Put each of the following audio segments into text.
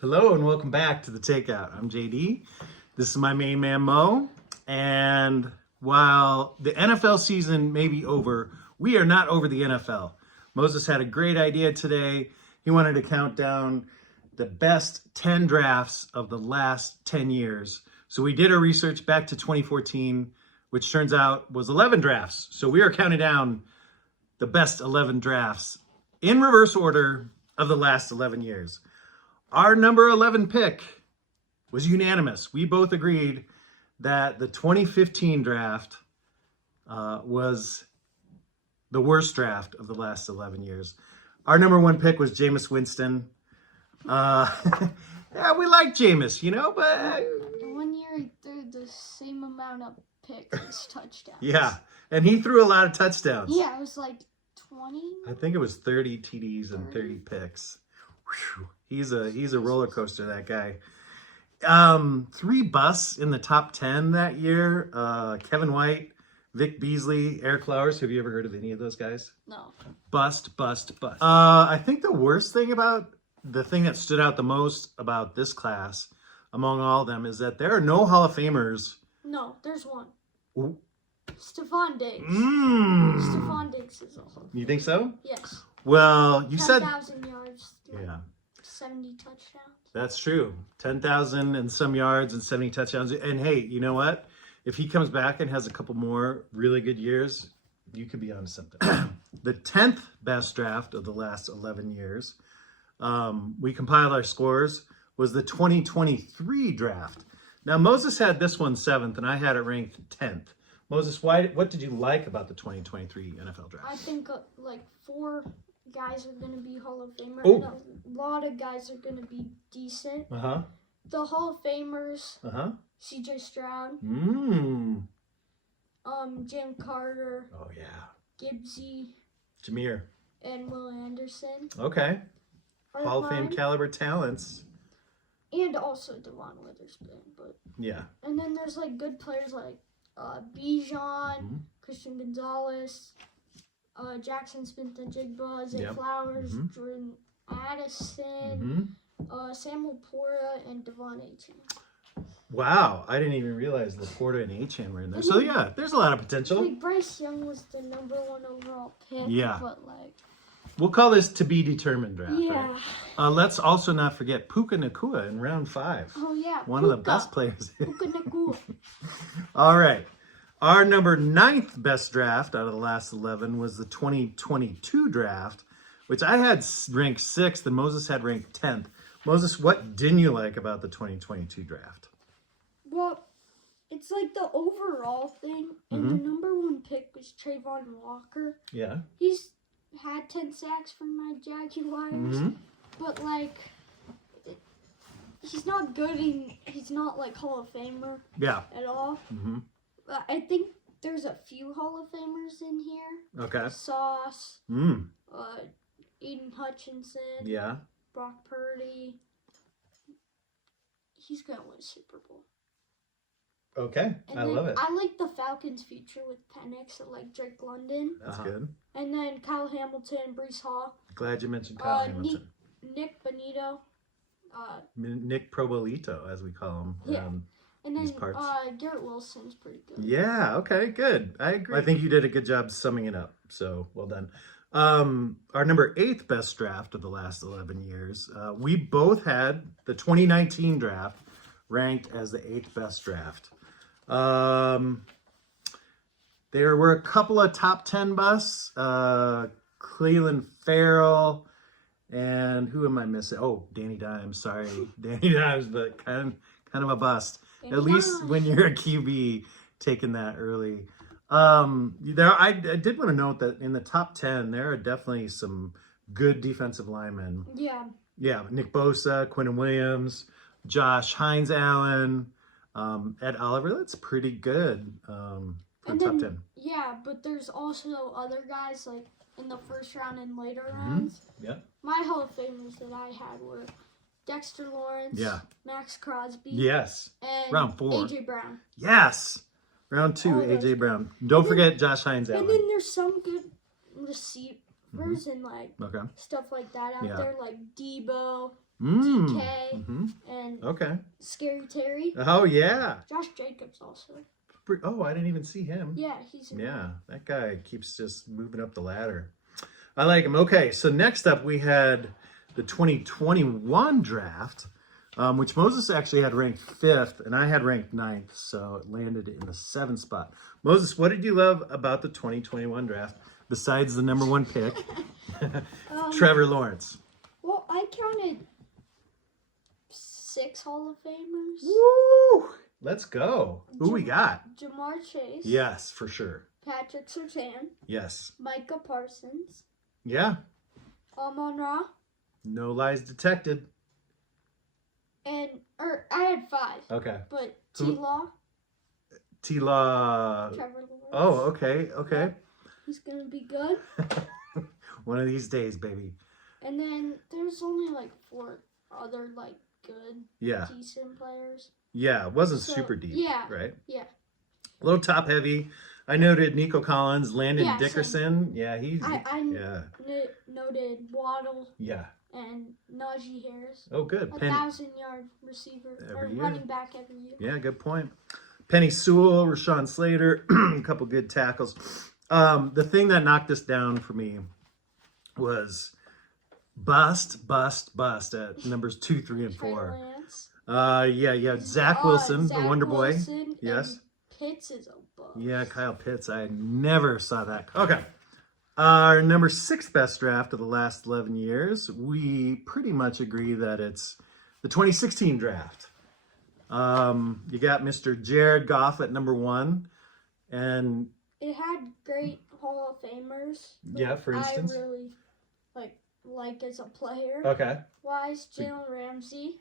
Hello and welcome back to The Takeout. I'm JD. This is my main man Mo. And while the NFL season may be over, we are not over the NFL. Moses had a great idea today. He wanted to count down the best 10 drafts of the last 10 years. So we did our research back to 2014, which turns out was 11 drafts. So we are counting down the best 11 drafts in reverse order of the last 11 years. Our number 11 pick was unanimous. We both agreed that the 2015 draft was the worst draft of the last 11 years. Our number one pick was Jameis Winston. Yeah, we like Jameis, but... One year he threw the same amount of picks as touchdowns. Yeah, and he threw a lot of touchdowns. Yeah, it was like 20? I think it was 30 TDs and 30 picks. Whew. He's a roller coaster, that guy. 3 busts in the top 10 that year. Kevin White, Vic Beasley, Eric Flowers. Have you ever heard of any of those guys? No. Bust. I think the worst thing the thing that stood out the most about this class among all of them is that there are no Hall of Famers. No, there's one. Ooh. Stephon Diggs. Stephon Diggs is a Hall of Famer. You think so? Yes. Well, you said... 10,000 yards. Yeah. 70 touchdowns. That's true. 10,000 and some yards and 70 touchdowns. And hey, you know what? If he comes back and has a couple more really good years, you could be onto something. The 10th best draft of the last 11 years, we compiled our scores, was the 2023 draft. Now, Moses had this one 7th, and I had it ranked 10th. Moses, what did you like about the 2023 NFL draft? I think like 4 guys are going to be Hall of Famer, Oh. and a lot of guys are going to be decent. Uh-huh. The Hall of Famers, Uh-huh. CJ Stroud, Jim Carter, Oh, yeah. Gibbsy, Jameer. and Will Anderson. Okay. are Hall of Fame mine. caliber talents. And also Devon Witherspoon. Yeah. And then there's like good players like Bijan, Mhm. Christian Gonzalez, Jackson Smith-Njigba, Zay Yep. Flowers, Mhm. Jordan Addison, Samuel Porta, and Devon Achane. Wow, I didn't even realize Laporta and Achane were in there. So yeah, there's a lot of potential. Like Bryce Young was the number 1 overall pick. Yeah. But like, We'll call this to be determined draft. yeah. Right? Let's also not forget Puka Nacua in round 5. Oh yeah. One of the best players. Puka Nacua. All right. Our number 9th best draft out of the last 11 was the 2022 draft, which I had ranked 6th and Moses had ranked 10th. Moses, what didn't you like about the 2022 draft? Well, it's like the overall thing, and the number 1 pick was Trayvon Walker. Yeah. He's had 10 sacks from my Jaguars, but like, he's not good. He's not like Hall of Famer Yeah. at all. I think there's a few Hall of Famers in here. Okay. Sauce, Aiden Hutchinson, Yeah. Brock Purdy. He's gonna win a Super Bowl. Okay. And I then love it. I like the Falcons' future with Penix and like Drake London. That's good. And then Kyle Hamilton, Brees Hall, Glad you mentioned Kyle Hamilton. Nick Bonito, Nick Probolito, as we call him. Yeah. and These then parts. Garrett Wilson's pretty good. Yeah, okay, good. I agree. I think you did a good job summing it up, so well done. Our number 8th best draft of the last 11 years, we both had the 2019 draft ranked as the 8th best draft. There were a couple of top 10 busts, Cleveland Farrell, and who am I missing? Oh, Danny Dimes, sorry. Danny Dimes, but kind of a bust. At least when you're a QB taking that early. I did want to note that in the top 10, there are definitely some good defensive linemen. Yeah. Yeah, Nick Bosa, Quinnen Williams, Josh Hines Allen, Ed Oliver. That's pretty good for top 10. Yeah, but there's also other guys like in the first round and later rounds. Yeah. My Hall of Famers that I had were Dexter Lawrence, Yeah. Max Crosby, Yes. and Round 4. AJ Brown. Yes. Round 2, All those AJ Brown. Don't forget Josh Hines And Allen. then there's some good receivers and like Okay. stuff like that out Yeah. there, like Debo, DK, Mm-hmm. and Okay. Scary Terry. Oh, yeah. Josh Jacobs also. Oh, I didn't even see him. Yeah, he's in Yeah, that guy keeps just moving up the ladder. I like him. Okay, so next up we had the 2021 draft, which Moses actually had ranked 5th, and I had ranked 9th, so it landed in the 7th spot. Moses, what did you love about the 2021 draft besides the number 1 pick, Trevor Lawrence? Well, I counted 6 Hall of Famers. Woo! Let's go. Who we got? Jamar Chase. Yes, for sure. Patrick Surtain. Yes. Micah Parsons. Yeah. Amon-Ra. No lies detected. I had 5. Okay. But Who- T-Law. T-Law. Trevor Lawrence. Oh, okay, okay. He's going to be good. One of these days, baby. And then there's only like 4 other like good, Yeah. decent players. Yeah, it wasn't So, super deep, yeah. right? Yeah. A little top heavy. I noted Nico Collins, Landon Yeah, Dickerson. Yeah, he's I yeah. noted Waddle Yeah. and Najee Harris. Oh, good. 1,000-yard receiver or Every year. running back every year. Yeah, good point. Penny Sewell, Rashawn Slater, a couple good tackles. The thing that knocked us down for me was bust at numbers 2, 3, and Trey 4. Lance. Yeah, Zach Wilson, Zach the Wonder Boy. Wilson, Yes. and Pitts is a bust. Yeah, Kyle Pitts. I never saw that. Okay. Our number 6 best draft of the last 11 years. We pretty much agree that it's the 2016 draft. You got Mr. Jared Goff at number 1. And It had great Hall of Famers. that Yeah, for instance? I really like as a player. okay, Wise, Jalen Ramsey.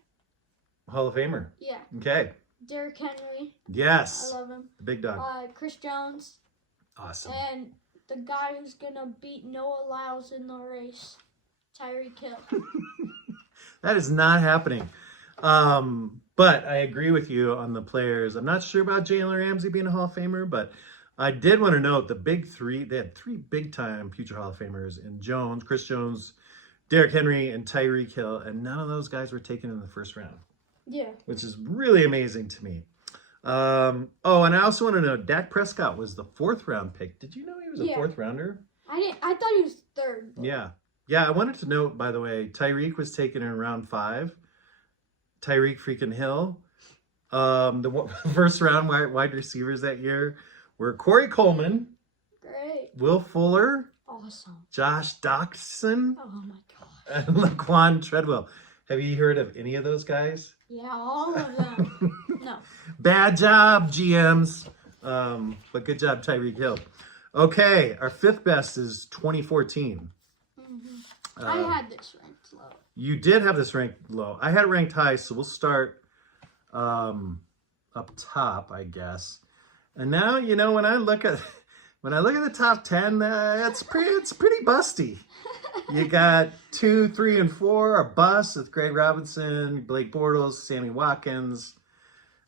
Hall of Famer. Yeah. Okay. Derrick Henry. Yes. I love him. The big dog. Chris Jones. Awesome. And the guy who's gonna beat Noah Lyles in the race, Tyreek Hill. That is not happening. But I agree with you on the players. I'm not sure about Jalen Ramsey being a Hall of Famer, but I did want to note the big 3. They had 3 big-time future Hall of Famers in Jones, Chris Jones, Derrick Henry, and Tyreek Hill, and none of those guys were taken in the first round, Yeah. which is really amazing to me. And I also want to know Dak Prescott was the 4th round pick. Did you know he was a Yeah. 4th rounder? I thought he was 3rd. but- Yeah. Yeah, I wanted to note, by the way, Tyreek was taken in round 5. Tyreek freaking Hill. The first round wide receivers that year were Corey Coleman, Great. Will Fuller, Awesome. Josh Doxson, Oh my gosh. and Laquan Treadwell. Have you heard of any of those guys? Yeah, all of them. No. Bad job, GMs. But good job, Tyreek Hill. Okay, our 5th best is 2014. I had this ranked low. You did have this ranked low. I had it ranked high, so we'll start up top, I guess. And now, when I look at the top 10, it's pretty busty. You got 2, 3, and 4 are busts with Greg Robinson, Blake Bortles, Sammy Watkins.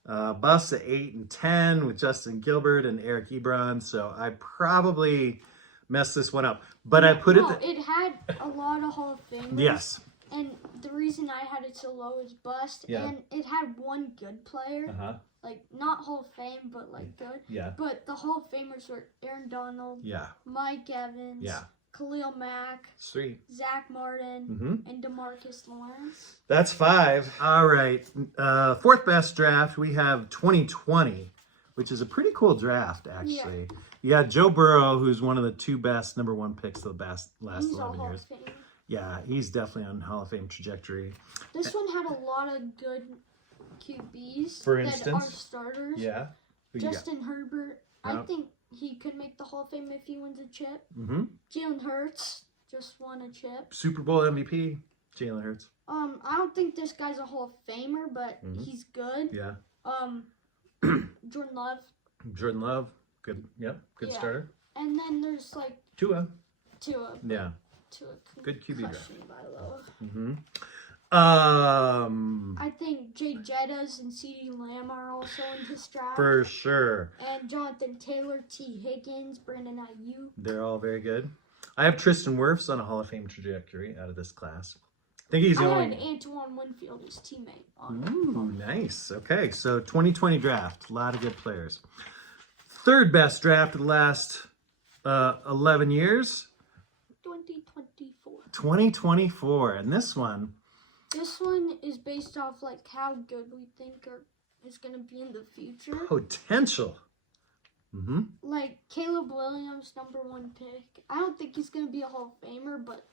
Busts at 8 and 10 with Justin Gilbert and Eric Ebron. So I probably messed this one up, but I put No, it. it had a lot of Hall of Famers. Yes. And the reason I had it so low is bust. Yeah. And it had one good player. Uh huh. Like, not Hall of Fame, but, like, good. Yeah. But the Hall of Famers were Aaron Donald, Yeah. Mike Evans, Yeah. Khalil Mack, It's 3. Zach Martin, Mm-hmm. and DeMarcus Lawrence. That's 5. All right. 4th best draft, we have 2020, which is a pretty cool draft, actually. You got Joe Burrow, who's one of the 2 best number 1 picks of the last He's a 11 Hall years. of Fame. Yeah, he's definitely on Hall of Fame trajectory. This one had a lot of good QBs For that instance? are starters. Yeah. Who you got? Justin Herbert, I Yeah. think he could make the Hall of Fame if he wins a chip. Mm-hmm. Jalen Hurts just won a chip. Super Bowl MVP, Jalen Hurts. I don't think this guy's a Hall of Famer, but Mhm. he's good. Yeah. Jordan Love. Jordan Love, good. Yep, good Yeah. starter. And then there's like Tua. Tua. Yeah. Tua. Good QB draft. concussion by Love. Mm-hmm. I think Jay Jettas and CeeDee Lamb are also in this draft. For sure. And Jonathan Taylor, T. Higgins, Brandon Ayuk. They're all very good. I have Tristan Wirfs on a Hall of Fame trajectory out of this class. I think he's the I had only. Antoine Winfield, his teammate. On Ooh, nice. Okay, so 2020 draft. A lot of good players. Third best draft of the last 11 years. 2024. 2024. And this one, This one is based off like how good we think is going to be in the future. potential. Mm-hmm. Like Caleb Williams, #1 pick. I don't think he's going to be a Hall of Famer, but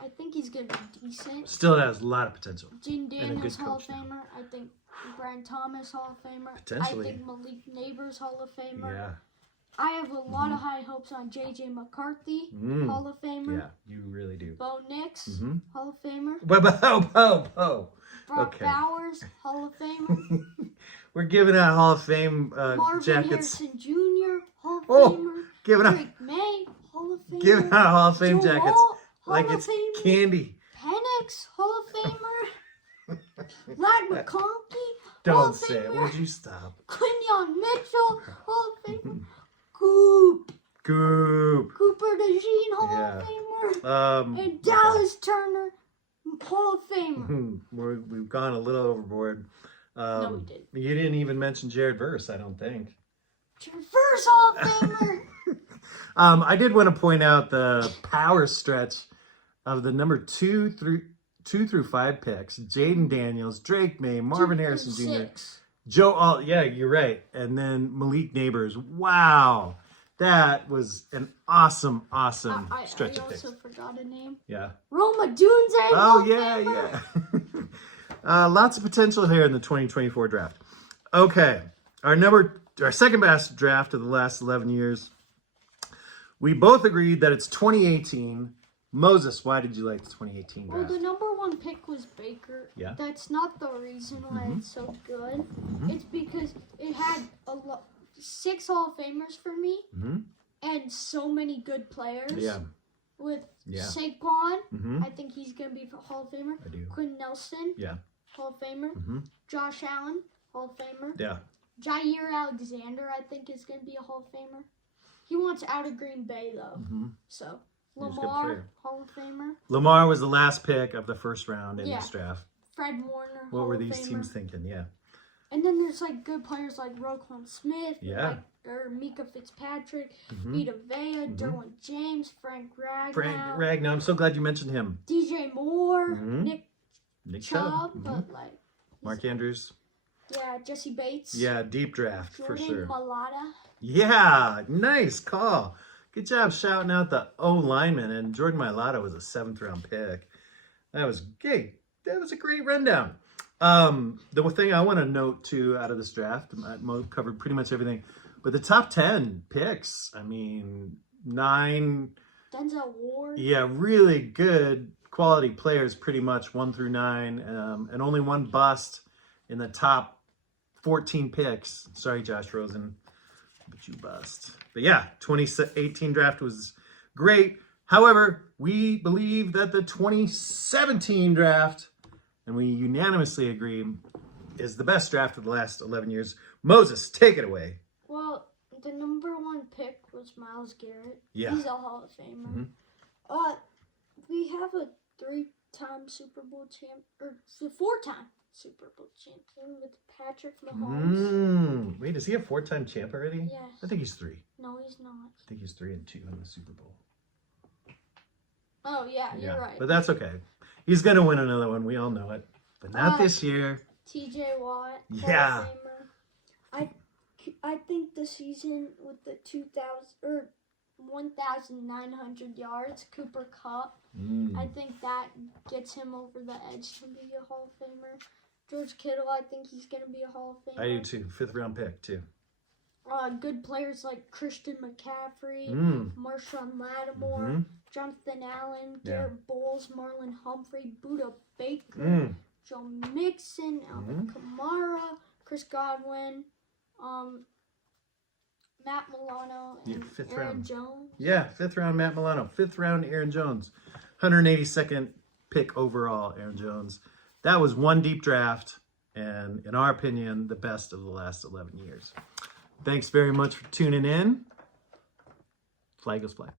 I think he's going to be decent. Still has a lot of potential. Jaden Daniels, good Hall of coach now. Famer. I think Brian Thomas, Hall of Famer. Potentially. I think Malik Neighbors, Hall of Famer. Yeah. I have a lot of high hopes on J.J. McCarthy, Mm. Hall of Famer. Yeah, you really do. Bo Nix, Mm-hmm. Hall of Famer. Whoa. Brock Okay. Bowers, Hall of Famer. We're giving out Hall of Fame Marvin jackets. Harrison Jr., Hall of Oh, Famer. Giving out, Drake May, Hall of Famer. giving out Hall of Fame Joe jackets Hall, like Hall it's of Famer. candy. Penix, Hall of Famer. Vlad McConkey, Hall Don't of say it. Famer. Would you stop? Quinyon Mitchell, Hall of Famer. Coop, Goop. Cooper DeJean, Hall Yeah. of Famer. And Dallas Turner, Hall of Famer. We've gone a little overboard. No, we didn't. You didn't even mention Jared Verse, I don't think. First Hall of Famer. I did want to point out the power stretch of the number 2 through 5 picks. Jaden Daniels, Drake May, Marvin Harrison Jr., 6. Joe All. Yeah, you're right. And then Malik Neighbors. Wow. That was an awesome stretch I of picks. also forgot a name. Yeah. Roma Dunze. Hall Oh, of yeah, Famer. yeah. Lots of potential here in the 2024 draft. Okay. Our second best draft of the last 11 years. We both agreed that it's 2018. Moses, why did you like the 2018 Well, draft? the #1 pick was Baker. Yeah. That's not the reason why it's so good. It's because it had 6 Hall of Famers for me Mm-hmm. and so many good players. Yeah. With Yeah. Saquon, Mm-hmm. I think he's going to be a Hall of Famer. I do. Quinn Nelson, Yeah. Hall of Famer. Mm-hmm. Josh Allen, Hall of Famer. Yeah. Jair Alexander, I think, is going to be a Hall of Famer. He wants out of Green Bay, though. Mm-hmm. So, He's a good Lamar, player. Hall of Famer. Lamar was the last pick of the first round in Yeah. this draft. Fred Warner, What Hall were of these Famer. teams thinking? Yeah. And then there's like good players like Roquan Smith, Yeah. or Mika Fitzpatrick, Mm-hmm. Vita Vea, Derwin James, Frank Ragnow, Frank Ragnow. I'm so glad you mentioned him. DJ Moore, Mhm. Nick Nick Chubb, Chubb. Mhm. but like Mark Andrews. yeah, Jesse Bates, Yeah, deep draft for Jordan sure. Mailata. Yeah, nice call. Good job shouting out the O lineman. And Jordan Mailata was a 7th round pick. That was good. That was a great rundown. The thing I want to note too out of this draft, Mo covered pretty much everything, but the top 10 picks, I mean, 9, Denzel Ward. yeah, really good quality players, pretty much 1 through 9, and only one bust in the top 14 picks. Sorry, Josh Rosen, but you bust. But yeah, 2018 draft was great. However, we believe that the 2017 draft, and we unanimously agree, is the best draft of the last 11 years. Moses, take it away. Well, the #1 pick was Myles Garrett. Yeah. He's a Hall of Famer. Mhm. We have a 3-time Super Bowl champ, or 4-time Super Bowl champion with Patrick Mahomes. Wait, is he a 4-time champ already? Yes. I think he's 3. No, he's not. I think he's 3 and 2 in the Super Bowl. Oh, yeah, you're right. But that's okay. He's going to win another one. We all know it. But not this year. TJ Watt. Yeah. Hall of Famer. I think the season with the 1,900 yards, Cooper Kupp, I think that gets him over the edge to be a Hall of Famer. George Kittle, I think he's going to be a Hall of Famer. I do too. 5th round pick too. Good players like Christian McCaffrey, Marshawn Lattimore, Mhm. Jonathan Allen, Yeah. Garrett Bowles, Marlon Humphrey, Buda Baker, Joe Mixon, Mm-hmm. Alvin Kamara, Chris Godwin, Matt Milano, Yeah, and 5th Aaron round. Jones. Yeah, 5th round Matt Milano. 5th round Aaron Jones. 182nd pick overall, Aaron Jones. That was one deep draft, and in our opinion, the best of the last 11 years. Thanks very much for tuning in. Flag goes fly.